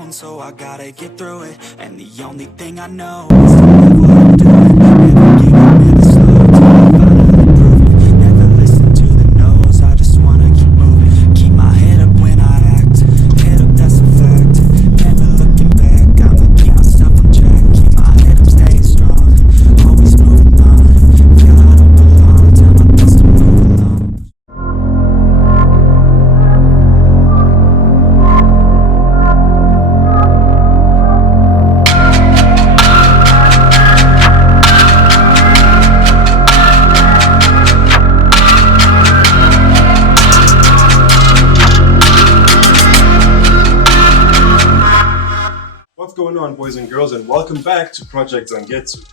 own, so I gotta get through it. And the only thing I know is to love what I'm doing. Never give up, never slow, till I finally prove it. Never listen to the no's, I just wanna keep moving. Keep my head up when I act, head up, that's a fact. Never looking back, I'ma keep myself on track. Keep my head up, staying strong, always moving on. Feel I don't belong, tell my thoughts to move along. What's going on, boys and girls, and welcome back to Project Zangetsu.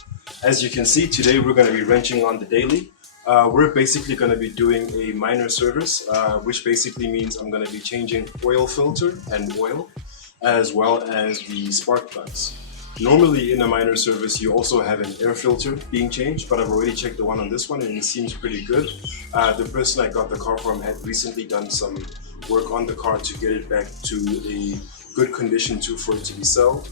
As you can see, today we're going to be wrenching on the daily. We're basically going to be doing a minor service, which basically means I'm going to be changing oil filter and oil, as well as the spark plugs. Normally in a minor service you also have an air filter being changed, but I've already checked the one on this one and it seems pretty good. The person I got the car from had recently done some work on the car to get it back to a good condition for it to be sold.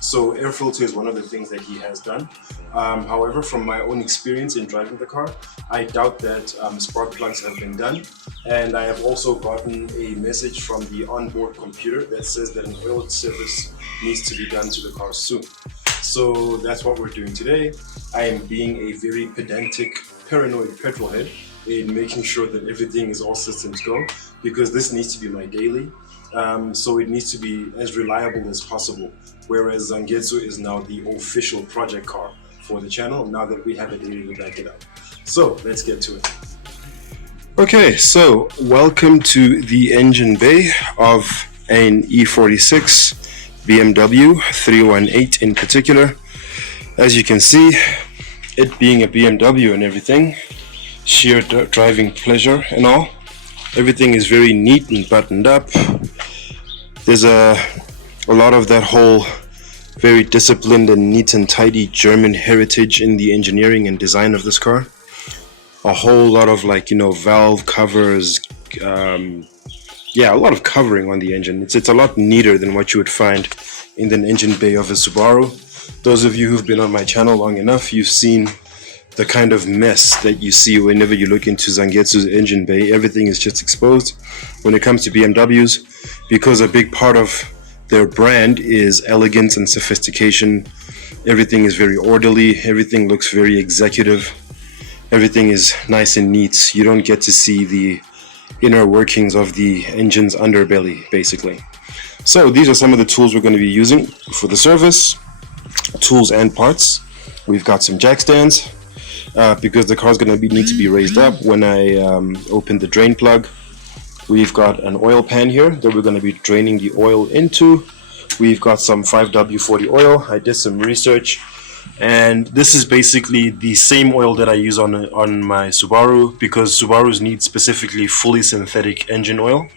So air filter is one of the things that he has done. However, from my own experience in driving the car, I doubt that spark plugs have been done. And I have also gotten a message from the onboard computer that says that an oil service needs to be done to the car soon. So that's what we're doing today. I am being a very pedantic, paranoid petrolhead in making sure that everything is all systems go, because this needs to be my daily. So it needs to be as reliable as possible, whereas Zangetsu is now the official project car for the channel, now that we have a daily to back it up. So let's get to it. Okay, so welcome to the engine bay of an E46 BMW 318 in particular. As you can see, it being a BMW and everything, sheer driving pleasure and all, everything is very neat and buttoned up. There's a lot of that whole very disciplined and neat and tidy German heritage in the engineering and design of this car. A whole lot of valve covers, a lot of covering on the engine. It's a lot neater than what you would find in the engine bay of a Subaru. Those of you who've been on my channel long enough, you've seen the kind of mess that you see whenever you look into Zangetsu's engine bay. Everything is just exposed. When it comes to BMWs, because a big part of their brand is elegance and sophistication, everything is very orderly, everything looks very executive, everything is nice and neat. You don't get to see the inner workings of the engine's underbelly, basically. So these are some of the tools we're going to be using for the service, tools and parts. We've got some jack stands, because the car's going to need to be raised up when I open the drain plug. We've got an oil pan here that we're going to be draining the oil into. We've got some 5W40 oil. I did some research, and this is basically the same oil that I use on my Subaru, because Subarus need specifically fully synthetic engine oil,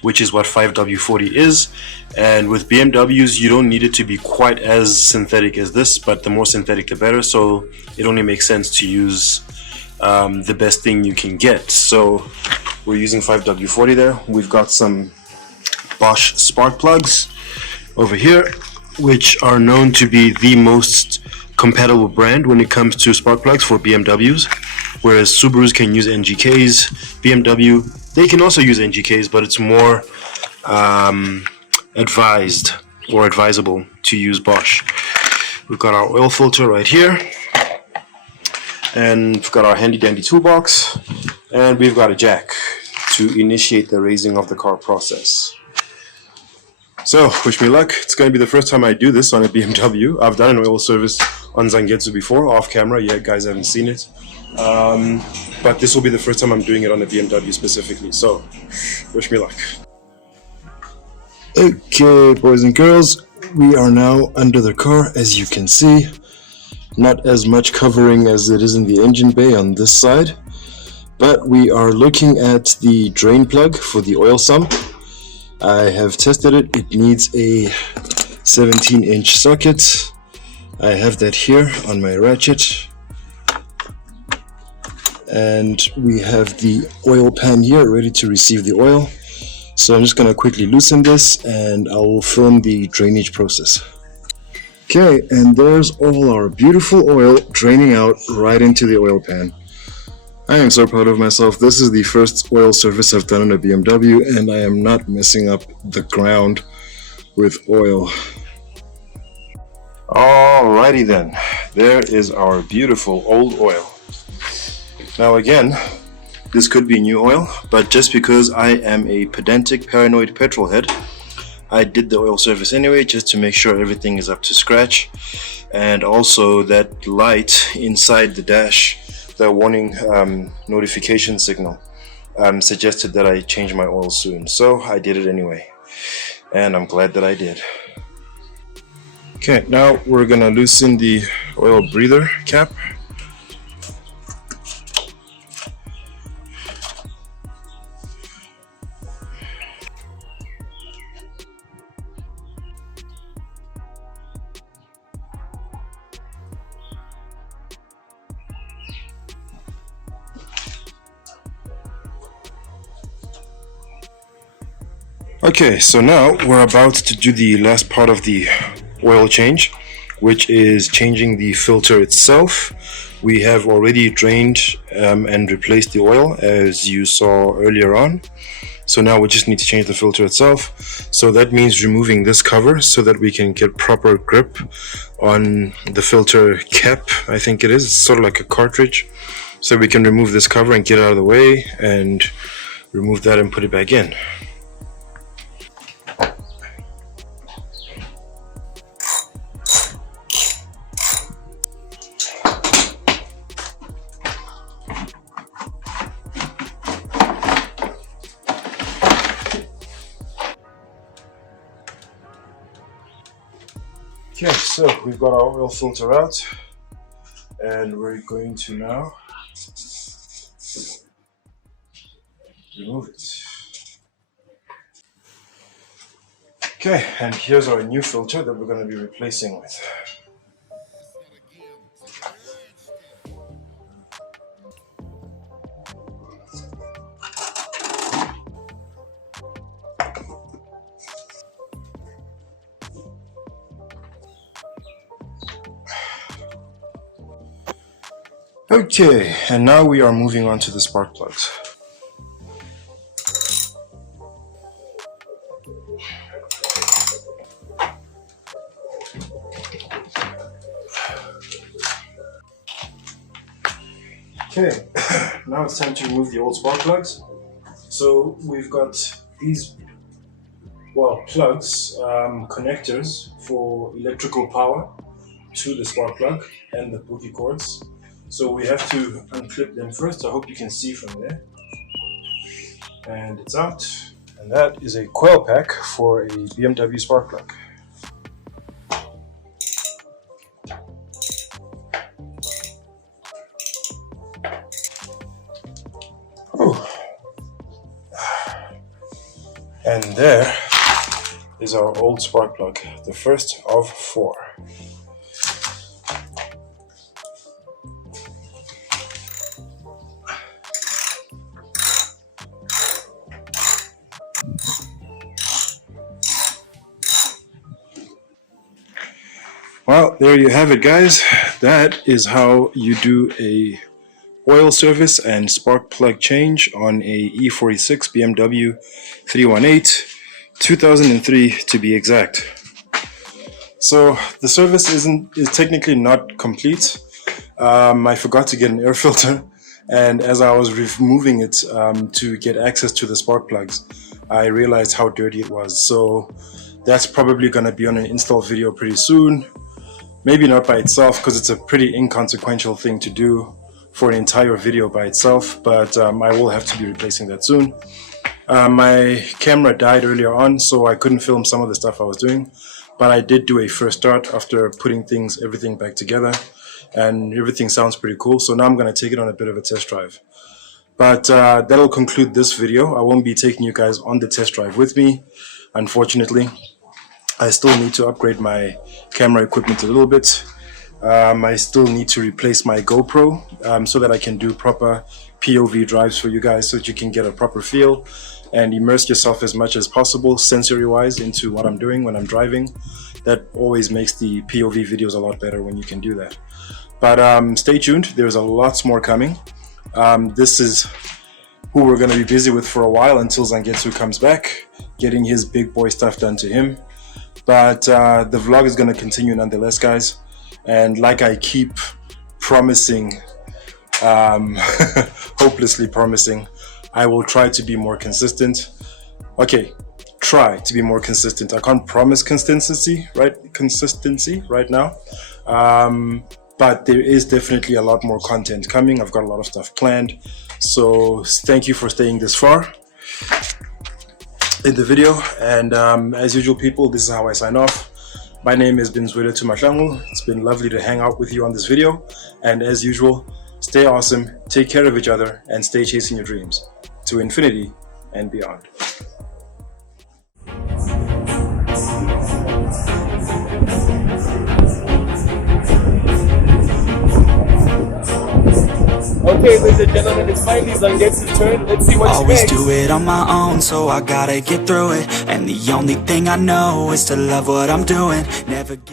which is what 5W40 is. And with BMWs, you don't need it to be quite as synthetic as this, but the more synthetic the better, so it only makes sense to use the best thing you can get. So we're using 5W40 there. We've got some Bosch spark plugs over here, which are known to be the most compatible brand when it comes to spark plugs for BMWs, whereas Subarus can use NGKs. BMW, they can also use NGKs, but it's more advised or advisable to use Bosch. We've got our oil filter right here, and we've got our handy dandy toolbox, and we've got a jack to initiate the raising of the car process. So wish me luck. It's going to be the first time I do this on a BMW. I've done an oil service on Zangetsu before, off camera. Yeah, guys haven't seen it, but this will be the first time I'm doing it on a BMW specifically, so wish me luck. Okay, boys and girls, we are now under the car. As you can see, not as much covering as it is in the engine bay on this side, but we are looking at the drain plug for the oil sump. I have tested it. It needs a 17-inch socket. I have that here on my ratchet. And we have the oil pan here ready to receive the oil. So I'm just going to quickly loosen this and I'll film the drainage process. Okay, and there's all our beautiful oil draining out right into the oil pan. I am so proud of myself. This is the first oil service I've done on a BMW, and I am not messing up the ground with oil. Alrighty then, there is our beautiful old oil. Now again, this could be new oil, but just because I am a pedantic, paranoid petrol head, I did the oil service anyway, just to make sure everything is up to scratch. And also that light inside the dash, the warning notification signal, suggested that I change my oil soon. So I did it anyway, and I'm glad that I did. Okay, now we're gonna loosen the oil breather cap. Okay, so now we're about to do the last part of the oil change, which is changing the filter itself. We have already drained and replaced the oil, as you saw earlier on. So now we just need to change the filter itself. So that means removing this cover so that we can get proper grip on the filter cap, I think it is. It's sort of like a cartridge. So we can remove this cover and get it out of the way and remove that and put it back in. Okay, so we've got our oil filter out, and we're going to now remove it. Okay, and here's our new filter that we're going to be replacing with. Okay, and now we are moving on to the spark plugs. Okay, now it's time to remove the old spark plugs. So we've got these, well, plugs, connectors for electrical power to the spark plug and the boogie cords. So we have to unclip them first. I hope you can see from there. And it's out. And that is a coil pack for a BMW spark plug. Oh. And there is our old spark plug, the first of 4. Well, there you have it, guys. That is how you do a oil service and spark plug change on a E46 BMW 318, 2003 to be exact. So the service is technically not complete. I forgot to get an air filter, and as I was removing it to get access to the spark plugs, I realized how dirty it was. So that's probably going to be on an install video pretty soon. Maybe not by itself, because it's a pretty inconsequential thing to do for an entire video by itself, but I will have to be replacing that soon. My camera died earlier on, so I couldn't film some of the stuff I was doing, but I did do a first start after putting everything back together, and everything sounds pretty cool. So now I'm going to take it on a bit of a test drive. But that'll conclude this video. I won't be taking you guys on the test drive with me, unfortunately. I still need to upgrade my camera equipment a little bit. I still need to replace my GoPro so that I can do proper POV drives for you guys, so that you can get a proper feel. and immerse yourself as much as possible sensory-wise into what I'm doing when I'm driving. That always makes the POV videos a lot better when you can do that. But stay tuned, there's a lot more coming. This is who we're going to be busy with for a while until Zangetsu comes back, getting his big boy stuff done to him. But the vlog is going to continue nonetheless, guys. And like I keep promising, hopelessly promising, I will try to be more consistent. Okay, try to be more consistent. I can't promise consistency right now. But there is definitely a lot more content coming. I've got a lot of stuff planned. So thank you for staying this far in the video. And as usual, people, this is how I sign off. My name has been Zwele Tumahlangu. It's been lovely to hang out with you on this video. And as usual, stay awesome, take care of each other, and stay chasing your dreams to infinity and beyond. Okay, ladies and gentlemen, it's finally Zangetsu's turn. Let's see what she Always makes. do it on my own, so I gotta get through it. And the only thing I know is to love what I'm doing. Never get